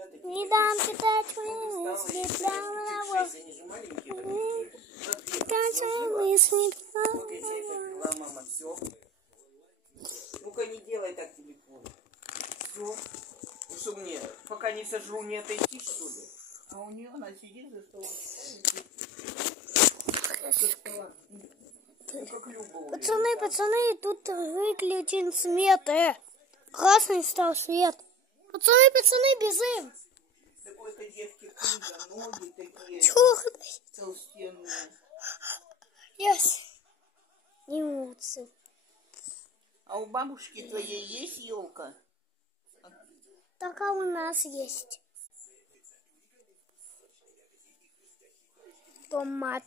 Не дам читать мысли прямо на воздух. Читать мысли прямо на воздух. Ну-ка, не делай так телефон. Все. Ну что мне, пока не сожру, не отойти, что ли? А у нее она сидит за столом. Пацаны, тут выключен свет. Красный стал свет. Пацаны, бежим. Такой-то девки хуже, ноги такие Черный. толстенные. Yes. Не мутся. А у бабушки твоей есть елка? Так, а у нас есть. Тома.